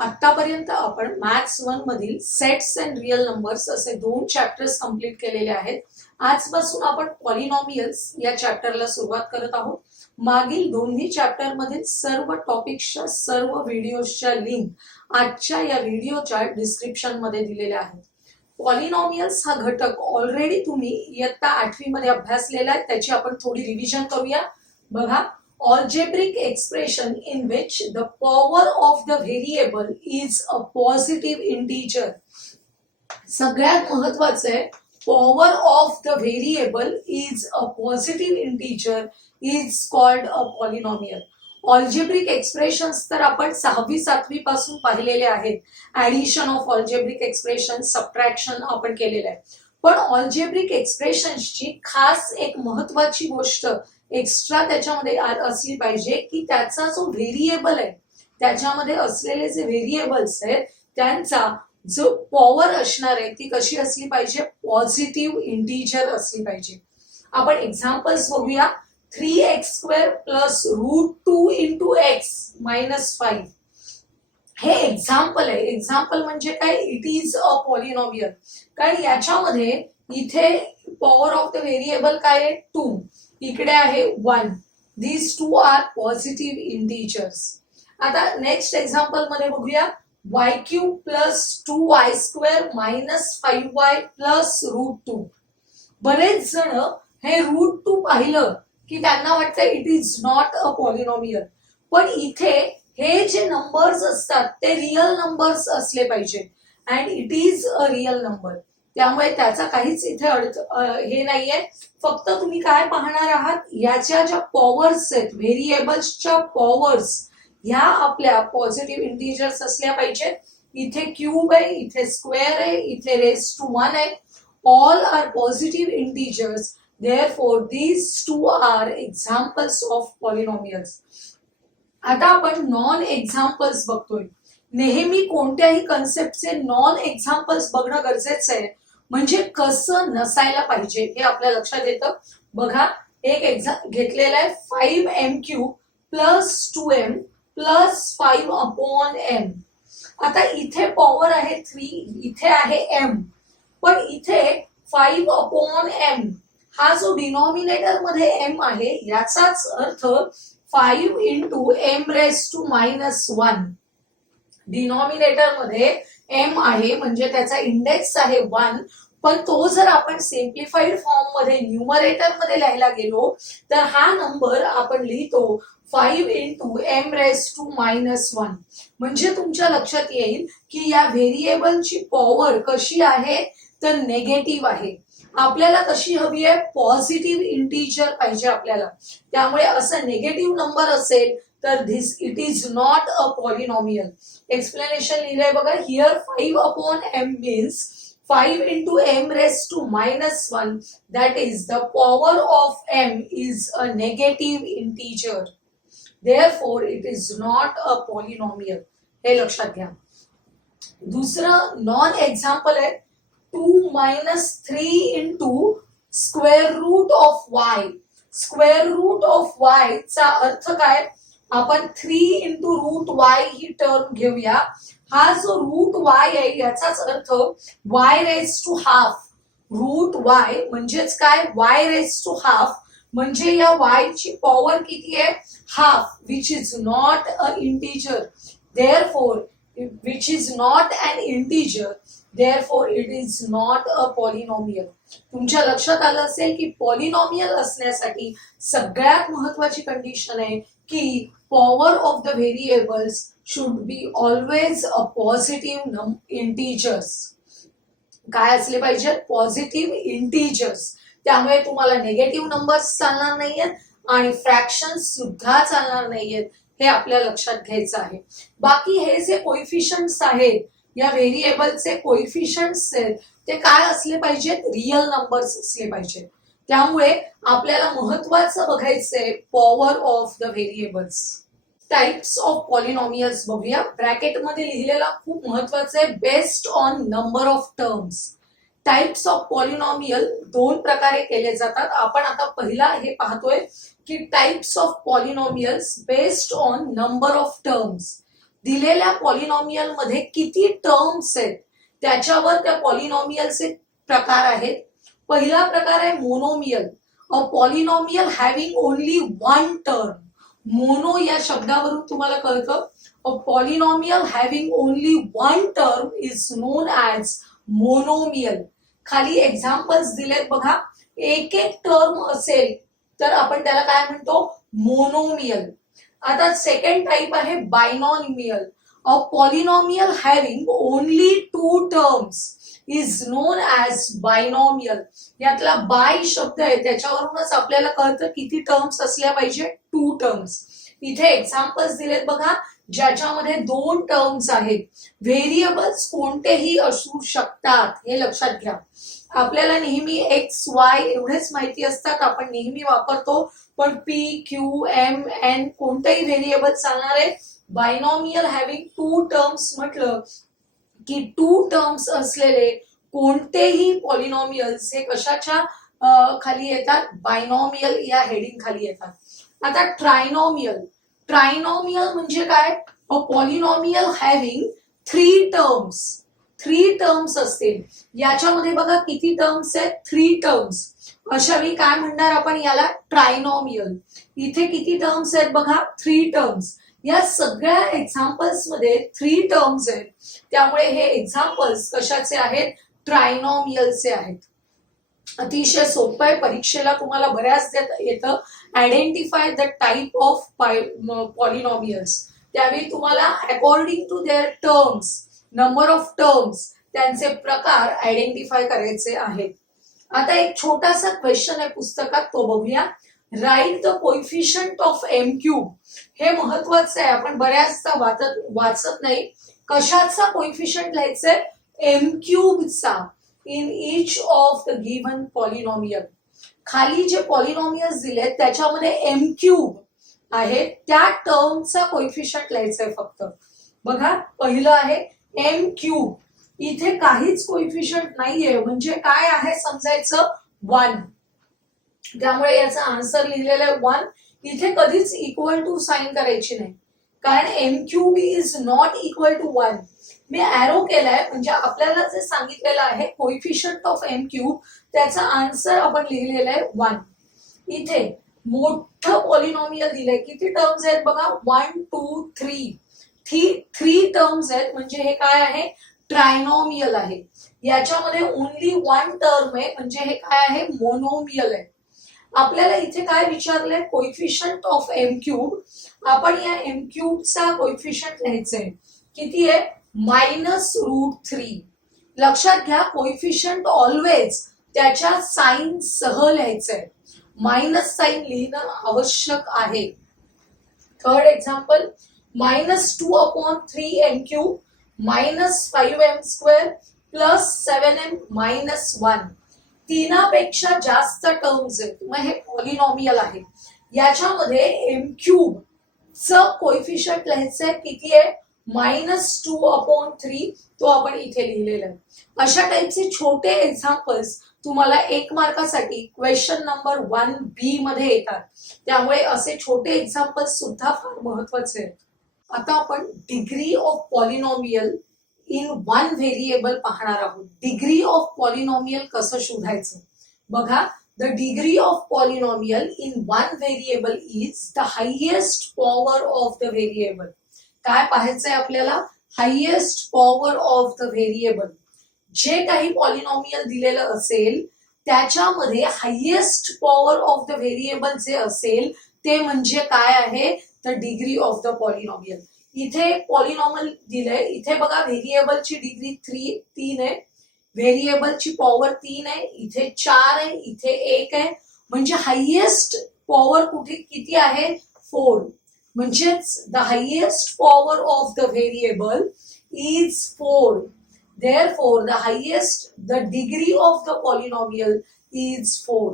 आतापर्यंत आपण मॅथ्स 1 मधील सेट्स अँड रियल नंबर्स असे 2 चॅप्टर्स कंप्लीट केलेले आहेत. आजपासून आपण पॉलिनॉमियल्स या चॅप्टरला सुरुवात करत आहोत. मागील दोन्ही चॅप्टर मधील सर्व टॉपिक्सच्या सर्व व्हिडिओजच्या लिंक आजच्या या व्हिडिओच्या डिस्क्रिप्शन मध्ये दिलेल्या आहेत. पॉलिनॉमियल्स हा घटक ऑलरेडी तुम्ही इयत्ता 8वी मध्ये अभ्यासलेला आहे. त्याची आपण थोडी रिव्हिजन करूया. बघा, algebraic expression in which the power of the variable is a positive integer. सगळ्यात महत्वाचं आहे, power of the variable is a positive integer is called a polynomial. Algebraic expressions तर आपण 6वी 7वी पासून पाहिलेले आहेत. Addition of algebraic expression, subtraction आपण केलेलं आहे. पण ऑल्जेब्रिक एक्सप्रेशन्सची खास एक महत्वाची गोष्ट एक्स्ट्रा त्याच्यामध्ये असली पाहिजे की त्याचा जो व्हेरिएबल आहे, त्याच्यामध्ये असलेले जे व्हेरिएबल्स आहेत त्यांचा जो पॉवर असणार आहे ती कशी असली पाहिजे, पॉझिटिव्ह इंटिजर असली पाहिजे. आपण एक्झाम्पल्स बघूया. 3x² plus √2 into x minus 5 हे एक्झाम्पल आहे. एक्झाम्पल म्हणजे काय, इट इज अ पॉलिनॉमियल. कारण याच्यामध्ये इथे पॉवर ऑफ द व्हेरिएबल काय आहे, 2, इकडे आहे 1. These 2 are positive integers. आता नेक्स्ट एक्झाम्पल मध्ये बघूया. y³ plus 2y² minus 5y plus √2. बरेच जण हे √2 पाहिलं की त्यांना वाटतं it is not a polynomial. पण इथे हे जे नंबर्स असतात ते रियल नंबर्स असले पाहिजे and it is a real number. त्यामुळे त्याचा काहीच इथे हे नाहीये. फक्त तुम्ही काय पाहणार आहात, याच्या ज्या पॉवर्स आहेत, व्हेरिएबल्सच्या पॉवर्स ह्या आपल्या पॉझिटिव्ह इंटिजर्स असल्या पाहिजेत. इथे क्यूब आहे, इथे स्क्वेअर आहे, इथे रेज टू 1 आहे. All are positive integers. Therefore, these two are examples of polynomials. आता आपण नॉन एक्झाम्पल्स बघतोय. नेहमी कोणत्याही कन्सेप्टचे नॉन एक्झाम्पल्स बघणं गरजेचं आहे. म्हणजे कसं नसायला पाहिजे हे आपल्या लक्षात येतं. बघा, एक घेतलेला आहे 5m³ plus 2m plus 5/m. आता इथे पॉवर आहे 3, इथे आहे m, पण इथे 5/m हा जो डिनॉमिनेटर मध्ये m आहे याचाच अर्थ 5 इंटू m⁻⁻1. डिनॉमिनेटर मध्ये m आहे म्हणजे त्याचा इंडेक्स आहे 1. पण तो जर आपण सिम्प्लिफाईड फॉर्म मध्ये न्यूमरेटर मध्ये लिहायला गेलो तर हा नंबर आपण लिहितो 5 इंटू m⁻⁻1. म्हणजे तुमच्या लक्षात येईल की या व्हेरिएबलची पॉवर कशी आहे तर नेगेटिव्ह आहे. आपल्याला कशी हवी आहे, पॉझिटिव्ह इंटिजर पाहिजे आपल्याला. त्यामुळे असं नेगेटिव्ह नंबर असेल तर it is not a polynomial. Explanation लिहिलंय बघा. Here 5/m means 5 into m⁻⁻1. That is the power of m is a negative integer. Therefore it is not a polynomial. हे लक्षात घ्या. दुसरं नॉन एक्झाम्पल आहे 2 - 3 into square root of y. Square root of y चा अर्थ काय, आपण 3 into √y ही term घेऊया. हा जो √y आहे याचाच अर्थ y⁻½ √y म्हणजेच काय, y⁻½ म्हणजे या y ची पॉवर किती आहे, half, which is not a integer. Therefore which is not an integer, therefore it is not a polynomial. तुमच्या लक्षात आलं असेल की पॉलिनॉमियल असण्यासाठी सगळ्यात महत्वाची कंडिशन आहे की power of the variables should be always a positive integers. काय असले पाहिजे, पॉझिटिव्ह इंटिजर्स. त्यामुळे तुम्हाला निगेटिव्ह नंबर्स चालणार नाहीयेत आणि फ्रॅक्शन्स सुद्धा चालणार नाहीयेत. हे आपल्या लक्षात घ्यायचं आहे. बाकी हे जे कोइफिशियंट्स आहेत, या व्हेरिएबलचे कोइफिशियंट्स आहेत ते काय असले पाहिजेत, रियल नंबर्स असले पाहिजेत. त्यामुळे आपल्याला महत्वाचं बघायचंय power of the variables. Types of polynomials बघूया. ब्रॅकेटमध्ये लिहिलेला खूप महत्वाचं आहे, based on number of terms. Types of polynomial 2 प्रकारे केले जातात. आपण आता पहिला हे पाहतोय की types of polynomials based on number of terms. दिलेल्या पॉलिनॉमियल मध्ये किती टर्म्स आहेत त्याच्यावर त्या पॉलिनॉमियलचे प्रकार आहेत. पहिला प्रकार आहे मोनोमियल, अ polynomial having only one term. Mono या शब्दावरून तुम्हाला कळतं, अ polynomial having only one term is known as monomial. खाली एक्झाम्पल्स दिलेत बघा. एक एक टर्म असेल तर आपण त्याला काय म्हणतो, मोनोमियल. आता सेकंड टाइप आहे binomial, a polynomial having only two terms is known as binomial. यातला बाय शब्द आहे त्याच्यावरूनच आपल्याला कळतं किती टर्म्स असल्या पाहिजे, टू टर्म्स. इथे एक्झाम्पल्स दिलेत बघा ज्याच्यामध्ये दोन टर्म्स आहेत. व्हेरिएबल्स कोणतेही असू शकतात हे लक्षात घ्या. आपल्याला नेहमी एक्स वाय एवढेच माहिती असतात, आपण नेहमी वापरतो, पण पी क्यू एम एन कोणतेही व्हेरिएबल चालणार आहे. बायनॉमियल हॅव्हिंग टू टर्म्स म्हटलं की टू टर्म्स असलेले कोणतेही पॉलिनॉमियल्स हे कशाच्या खाली येतात, बायनॉमियल या हेडिंग खाली येतात. आता ट्रायनॉमियल. ट्रायनॉमियल म्हणजे काय, अ polynomial having three terms. Three terms असतील. याच्यामध्ये बघा किती टर्म्स आहेत, थ्री टर्म्स. अशा वेळी काय म्हणणार आपण याला, ट्रायनॉमियल. इथे किती टर्म्स आहेत बघा, थ्री टर्म्स. या सगळ्या एक्झाम्पल्स मध्ये थ्री टर्म्स आहेत, त्यामुळे हे एक्झाम्पल्स कशाचे आहेत, ट्रायनॉमियलचे आहेत. अतिशय सोपं आहे, परीक्षेला तुम्हाला बऱ्याच येतं. Identify the type of polynomials. त्यावेळी तुम्हाला according to their terms, number of terms, त्यांचे प्रकार आयडेंटिफाय करायचे आहेत. आता एक छोटासा क्वेश्चन आहे पुस्तकात, तो बघूया. Write the coefficient of m cube. हे महत्वाचं आहे, आपण बऱ्याचदा वाचत नाही. कशाचा कोइफिशियंट लिहायचंय, एम क्यूबचा, in each of the given polynomial. खाली जे पॉलिनॉमियल्स दिलेत त्याच्यामध्ये एम क्यूब आहे, त्या टर्मचा कोइफिशियंट लिहायचंय फक्त. बघा पहिलं आहे एम क्यूब. इथे काहीच कोइफिशियंट नाहीये, म्हणजे काय आहे समजायचं, वन. त्यामुळे याचा आन्सर लिहिलेला आहे वन. इथे कधीच इक्वल टू साइन करायची नाही, कारण m cube is not equal to one. मी ॲरो केलाय म्हणजे आपल्याला जे सांगितलेलं आहे कोइफिशियंट ऑफ एम क्यूब, त्याचा आन्सर आपण लिहिलेला आहे वन. इथे मोठं पॉलिनॉमियल दिलंय, किती टर्म्स आहेत बघा, 1 2 3. थ्री टर्म्स आहेत, म्हणजे हे काय आहे, ट्रायनॉमियल आहे. याच्यामध्ये ओनली वन टर्म आहे, म्हणजे हे काय आहे, मोनोमियल आहे. आपल्याला इथे काय विचारलंय, कोइफिशियंट ऑफ एम क्यूब. आपण या एम क्यूबचा कोइफिशियंट लिहायचंय, किती आहे, -√3. लक्षात घ्या, कोइफिशियंट ऑलवेज त्याच्या साइन सह लिहायचंय, मायनस साइन लिहिणं आवश्यक आहे. Third example, -2/3 m cube -5m² +7m -1. तीनापेक्षा जास्त टर्म्स आहेत, मग हे पॉलिनॉमियल आहे. याच्यामध्ये एम क्यूब च कोइफिशियंट लिहायचंय, किती आहे, -2/3. तो आपण इथे लिहिलेला आहे. अशा टाइपचे छोटे एक्झाम्पल्स तुम्हाला 1 मार्कासाठी क्वेश्चन नंबर 1B मध्ये येतात, त्यामुळे असे छोटे एक्झाम्पल्स सुद्धा फार महत्वाचे आहेत. आता आपण degree of polynomial in one variable पाहणार आहोत. डिग्री ऑफ पॉलिनॉमियल कसं शोधायचं बघा. The degree of polynomial in one variable is the highest power of the variable. काय पाहायचंय आपल्याला, highest power of the variable. जे काही पॉलिनॉमियल दिलेलं असेल त्याच्यामध्ये highest power of the variable जे असेल ते म्हणजे काय आहे, the degree of the polynomial. इथे पॉलिनॉमियल दिलंय, इथे बघा व्हेरिएबलची डिग्री 3 आहे, व्हेरिएबलची पॉवर 3 आहे, इथे 4 आहे, इथे 1 आहे, म्हणजे हायेस्ट पॉवर कुठे किती आहे, 4. म्हणजेच the highest power of the variable is 4. Therefore, the degree of the polynomial is 4.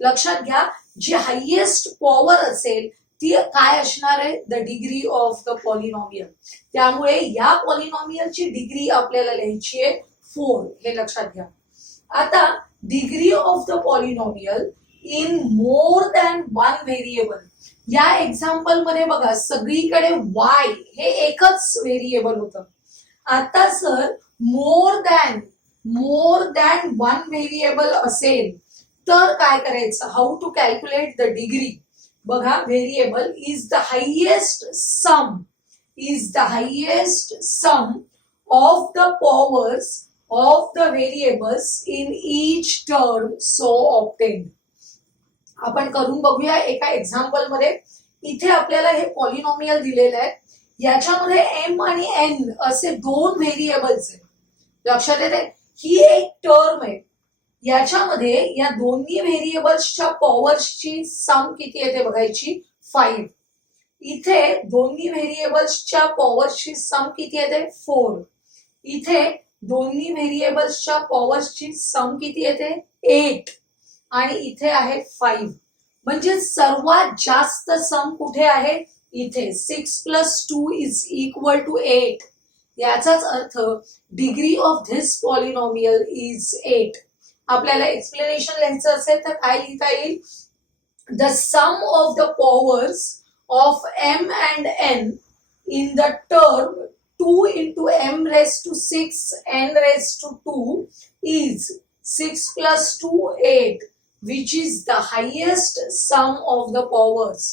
लक्षात घ्या, जी हायेस्ट पॉवर असेल ती काय असणार आहे, the degree of the polynomial. त्यामुळे या पॉलिनॉमियलची डिग्री आपल्याला लिहायची आहे 4, हे लक्षात घ्या. आता degree of the polynomial in more than one variable. या एक्झाम्पल मध्ये बघा सगळीकडे वाय हे एकच व्हेरिएबल होतं. आता sir more than one variable असेल तर काय करायचं? How to calculate the degree? बघा variable is the highest sum of the powers of the variables in each term so obtained. आपण करून बघूया एका एक्झाम्पल मध्ये. इथे आपल्याला हे पॉलिनॉमियल दिलेलं आहे, याच्यामध्ये एम आणि एन असे दोन व्हेरिएबल्स आहेत. लक्षात येते? ही एक टर्म आहे, याच्यामध्ये या दोन्ही व्हेरिएबल्सच्या पॉवर्सची सम किती येते बघायची, 5. इथे दोन्ही व्हेरिएबल्सच्या पॉवर्सची सम किती येते, 4. इथे दोन्ही व्हेरिएबल्सच्या पॉवर्सची सम किती येते, 8. आणि इथे आहे 5. म्हणजे सर्वात जास्त सम कुठे आहे, इथे. 6 + 2 = 8. याचाच अर्थ degree of this polynomial is 8. आपल्याला एक्सप्लेनेशन लिहायचं असेल तर काय लिहिता येईल, the sum of the powers of m and n in the term 2 × m⁶ n�2 is 6 + 2 8, which is the highest sum of the powers.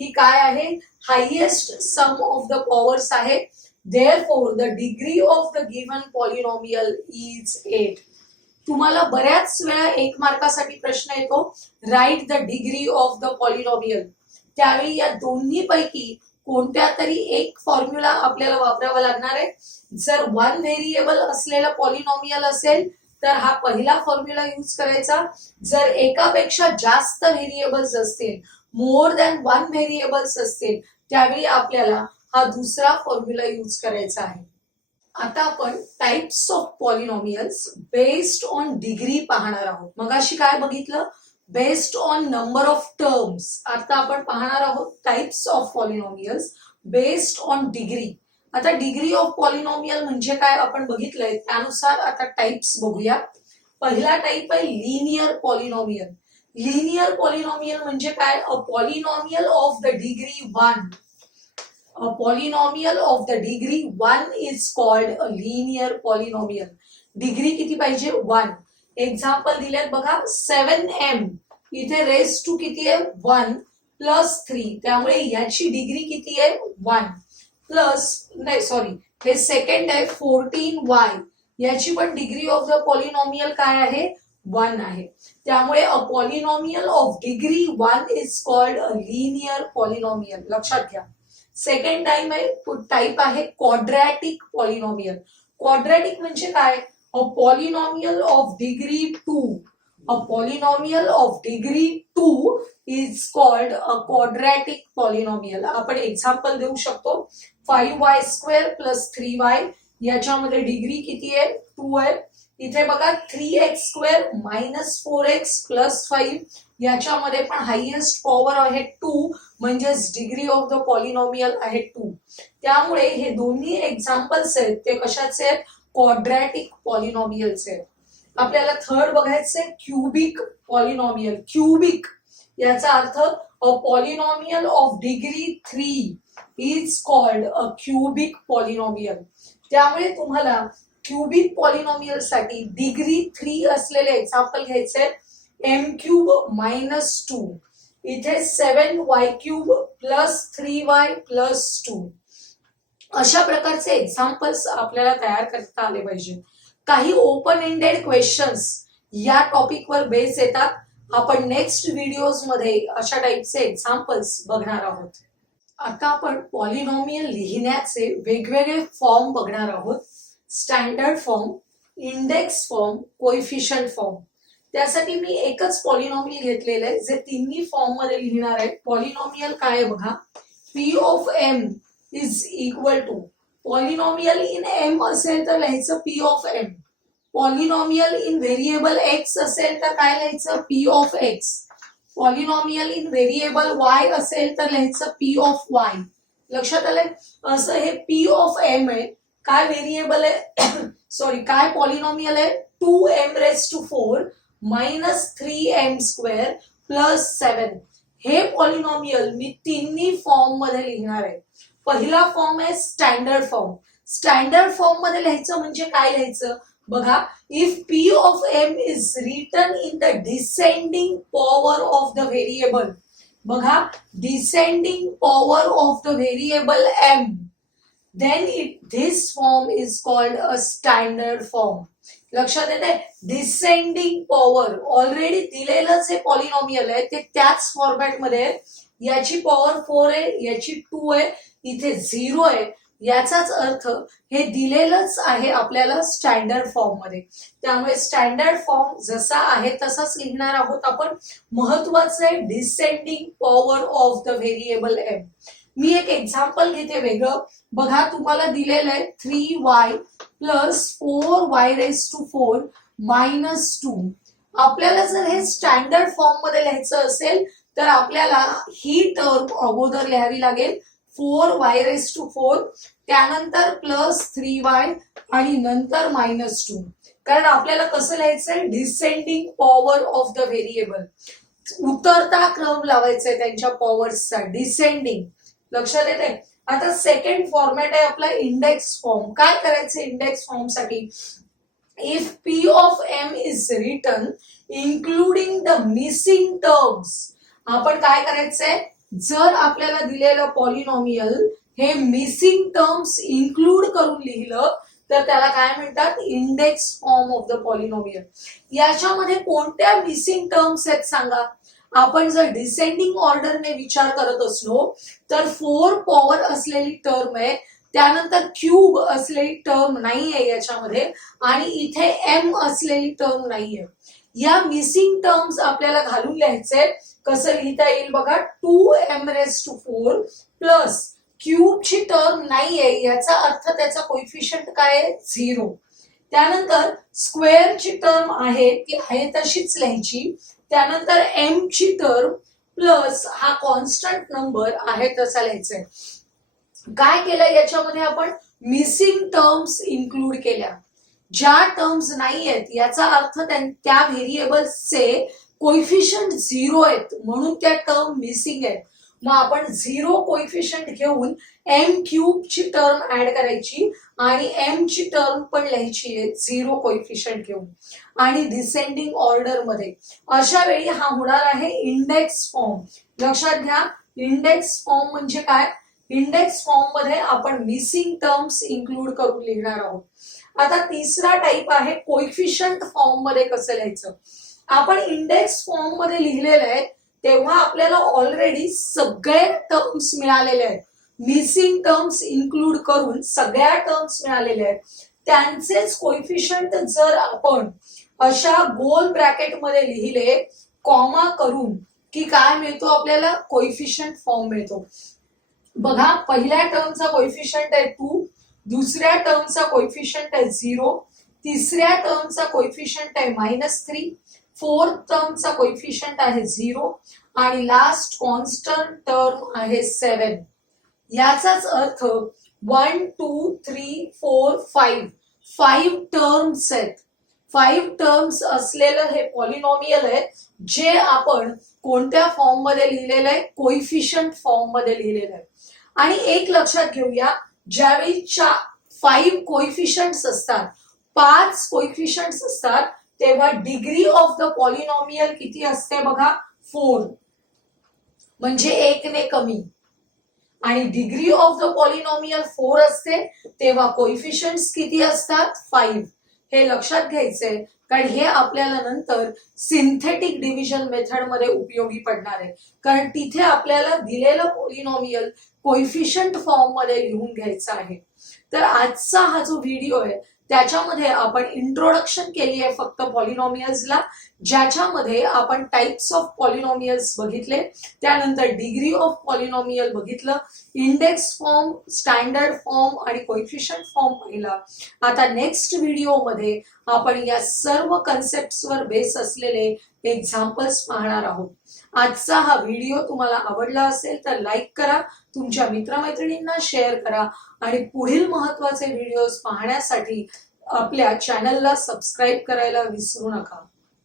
ही काय आहे, highest sum of the powers आहे. Therefore, the degree of the given polynomial is 8. तुम्हाला बऱ्याच वेळा 1 मार्कासाठी प्रश्न येतो, write the degree of the polynomial. त्यावेळी या दोन्ही पैकी कोणत्या तरी एक फॉर्म्युला आपल्याला वापरावा लागणार आहे. जर वन व्हेरिएबल असलेला पॉलिनॉमियल असेल तर हा पहिला फॉर्म्युला यूज करायचा. जर एकापेक्षा जास्त व्हेरिएबल्स असतील, मोर दॅन वन व्हेरिएबल्स असतील, त्यावेळी आपल्याला हा दुसरा फॉर्म्युला यूज करायचा आहे. आता आपण types of polynomials based on degree पाहणार आहोत. मगाशी काय बघितलं, based on number of terms. आता आपण पाहणार आहोत types of polynomials based on degree. आता डिग्री ऑफ पॉलिनॉमियल म्हणजे काय आपण बघितलंय, त्यानुसार आता टाइप्स बघूया. पहिला टाइप आहे लिनियर पॉलिनॉमियल. लिनियर पॉलिनॉमियल म्हणजे काय, अ polynomial of the degree 1. A polynomial of the degree 1 is called a linear polynomial. Degree किती पाहिजे, 1. एक्झाम्पल दिलेत बघा, 7m इथे रेस टू किती आहे, 1 + 3. त्यामुळे याची डिग्री किती आहे, 1 प्लस, नाही सॉरी, हे सेकंड आहे 14y. याची पण डिग्री ऑफ द पॉलिनॉमियल काय आहे, 1 आहे. त्यामुळे अ polynomial of degree 1 is called a linear polynomial. लक्षात घ्या. सेकंड टाइप आहे क्वाड्रॅटिक पॉलिनॉमियल. क्वाड्रॅटिक म्हणजे काय, अ polynomial of degree 2. A polynomial of degree 2 is called a quadratic polynomial. आपण एक्झाम्पल देऊ शकतो, 5y² + 3y. याच्यामध्ये डिग्री किती आहे, 2 आहे. इथे बघा 3x² - 4x + 5. याच्यामध्ये पण हायेस्ट पॉवर आहे 2, म्हणजेच डिग्री ऑफ द पॉलिनॉमियल आहे 2. त्यामुळे हे दोन्ही एक्झाम्पल्स आहेत ते कशाचे आहेत, क्वाड्रॅटिक पॉलिनॉमियल्स आहेत. आपल्याला थर्ड बघायचंय क्यूबिक पॉलिनॉमियल. क्यूबिक याचा अर्थ अ polynomial of degree 3 is called a cubic polynomial. त्यामुळे तुम्हाला क्यूबिक पॉलिनॉमियल साठी डिग्री 3 असलेले एक्झाम्पल घ्यायचे, m³ - 2. इथे 7y³ + 3y + 2. अशा प्रकारचे एक्झाम्पल्स आपल्याला तयार करता आले पाहिजे. काही ओपन एंडेड क्वेश्चन्स या टॉपिकवर बेस येतात. आपण नेक्स्ट व्हिडिओज मध्ये अशा टाइपचे एक्झाम्पल्स बघणार आहोत. आता आपण पॉलिनॉमियल लिहिण्याचे वेगवेगळे फॉर्म बघणार आहोत. Standard form, index form, coefficient form. त्यासाठी मी एकच पॉलिनॉमियल घेतलेलं आहे जे तिन्ही फॉर्म मध्ये लिहिणार आहे. पॉलिनॉमियल काय आहे बघा, p of m is equal to, polynomial in m असेल तर लिहायचं p of m. Polynomial in variable x असेल तर काय लिहायचं, p of x. Polynomial in variable y असेल तर लिहायचं p ऑफ y. लक्षात आलंय. असं हे p ऑफ m आहे. काय व्हेरिएबल आहे, सॉरी काय पॉलिनॉमियल आहे, 2m⁴ - 3m² + 7. हे पॉलिनॉमियल मी तिन्ही फॉर्म मध्ये लिहिणार आहे. पहिला फॉर्म आहे स्टँडर्ड फॉर्म. स्टँडर्ड फॉर्म मध्ये लिहायचं म्हणजे काय लिहायचं बघा, if P of M is written in the descending power of the variable. बघा, descending power of the variable M, then this form is called a standard form. लक्षात येते, descending power already दिलेलंच हे पॉलिनॉमियल आहे, ते त्याच format मध्ये आहे. याची पॉवर 4 आहे, याची 2 आहे, इथे 0 आहे. याचाच अर्थ हे दिलेलंच आहे आपल्याला स्टँडर्ड फॉर्म मध्ये. त्यामुळे स्टँडर्ड फॉर्म जसा आहे तसाच लिहिणार आहोत आपण. महत्वाचं आहे descending power of the variable M. मी एक एक्झाम्पल घेते वेगळं. बघा, तुम्हाला दिलेलं आहे 3y plus 4y race to 4 minus 2. आपल्याला जर हे स्टँडर्ड फॉर्म मध्ये लिहायचं असेल तर आपल्याला ही टर्म अगोदर लिहावी लागेल, 4y रेस टू 4, त्यानंतर प्लस 3y आणि नंतर मायनस 2. कारण आपल्याला कसं लिहायचंय, descending power of the variable. उतरता क्रम लावायचा आहे त्यांच्या पॉवर्सचा, डिसेंडिंग. लक्षात येते. आता सेकंड फॉर्मॅट आहे आपला इंडेक्स फॉर्म. काय करायचं इंडेक्स फॉर्म साठी, if P of M is written including the missing terms. आपण काय करायचंय, जर आपल्याला दिलेलं पॉलिनॉमियल हे मिसिंग टर्म्स इन्क्लूड करून लिहिलं तर त्याला काय म्हणतात, index form of the polynomial. याच्यामध्ये कोणत्या मिसिंग टर्म्स आहेत सांगा. आपण जर डिसेंडिंग ऑर्डरने विचार करत असलो तर 4 पॉवर असलेली टर्म आहे, त्यानंतर क्यूब असलेली टर्म नाहीये याच्यामध्ये, आणि इथे एम असलेली टर्म नाहीये. या मिसिंग टर्म्स आपल्याला घालून लिहायचे. कसं लिहिता येईल बघा, 2m रेस टू 4 प्लस क्यूबची टर्म नाहीये, याचा अर्थ त्याचा कोइफिशियंट काय आहे, 0. त्यानंतर स्क्वेअरची टर्म आहे, ती आहे तशीच लिहायची. त्यानंतर एम ची टर्म प्लस हा कॉन्स्टंट नंबर आहे तसा लिहायचंय. काय केलं याच्यामध्ये आपण, मिसिंग टर्म्स इन्क्लूड केल्या. ज्या टर्म्स नाही आहेत याचा अर्थ त्या व्हेरिएबल्सचे कोइफिशियंट 0 आहेत, म्हणून त्या टर्म मिसिंग आहेत. मग आपण 0 कोइफिशियंट घेऊन एम क्यूब ची टर्म ऍड करायची आणि एम ची टर्म पण लिहायची आहे 0 कोइफिशियंट घेऊन आणि डिसेंडिंग ऑर्डर मध्ये. अशा वेळी हा होणार आहे इंडेक्स फॉर्म. लक्षात घ्या, इंडेक्स फॉर्म म्हणजे काय, इंडेक्स फॉर्म मध्ये आपण मिसिंग टर्म्स इन्क्लूड करून लिहिणार आहोत. आता तिसरा टाइप आहे कोइफिशियंट फॉर्म मध्ये कसं लिहायचं. आपण इंडेक्स फॉर्म मध्ये लिहिलेलं आहे तेव्हा आपल्याला ऑलरेडी सगळे टर्म्स मिळालेले आहेत. मिसिंग टर्म्स इन्क्लूड करून सगळ्या टर्म्स मिळालेल्या आहेत. त्यांचेच कोइफिशियंट जर आपण अशा गोल ब्रॅकेट मध्ये लिहिले कॉमा करून की काय मिळतो आपल्याला, कोइफिशियंट फॉर्म मिळतो. बघा, पहिल्या टर्मचा कोइफिशियंट आहे 2, दुसऱ्या टर्मचा कोइफिशियंट आहे 0, तिसऱ्या टर्मचा कोइफिशियंट आहे -3, फोर्थ टर्मचा कोइफिशियंट आहे 0 आणि लास्ट कॉन्स्टंट टर्म आहे 7. याचाच अर्थ 1 2 3 4 5 टर्म्स आहेत. 5 टर्म्स असलेलं हे पॉलिनॉमियल आहे जे आपण कोणत्या फॉर्म मध्ये लिहिलेलं आहे, कोइफिशियंट फॉर्म मध्ये लिहिलेलं आहे. आणि एक लक्षात घेऊया, ज्यावेळी 5 कोइफिशियंट्स असतात, 5 कोइफिशियंट्स असतात, तेव्हा डिग्री ऑफ द पॉलिनॉमियल किती असते बघा, 4, म्हणजे 1 ने कमी. आणि डिग्री ऑफ द पॉलिनॉमियल 4 असते तेव्हा कोइफिशियंट्स किती असतात, 5. हे लक्षात घ्यायचंय कारण हे आपल्याला नंतर सिंथेटिक डिव्हिजन मेथड मध्ये उपयोगी पडणार आहे. कारण तिथे आपल्याला दिलेलं पॉलिनॉमियल कोइफिशियंट फॉर्म मध्ये लिहून घ्यायचं आहे. तर आजचा हा जो व्हिडिओ आहे त्याच्यामध्ये आपण इंट्रोडक्शन केली आहे फक्त पॉलिनॉमियल्सला, ज्याच्यामध्ये आपण टाइप्स ऑफ पॉलिनॉमियल्स बघितले, त्यानंतर डिग्री ऑफ पॉलिनॉमियल बघितलं, इंडेक्स फॉर्म, स्टँडर्ड फॉर्म आणि कोइफिशियंट फॉर्म पाहिला. आता नेक्स्ट व्हिडिओमध्ये आपण या सर्व कन्सेप्ट्सवर बेस असलेले एक्झाम्पल्स पाहणार आहोत. आजचा हा व्हिडिओ तुम्हाला आवडला असेल तर लाईक करा, तुमच्या मित्रमैत्रिणींना शेअर करा आणि पुढील महत्त्वाचे व्हिडिओज पाहण्यासाठी आपल्या चॅनलला सबस्क्राईब करायला विसरू नका.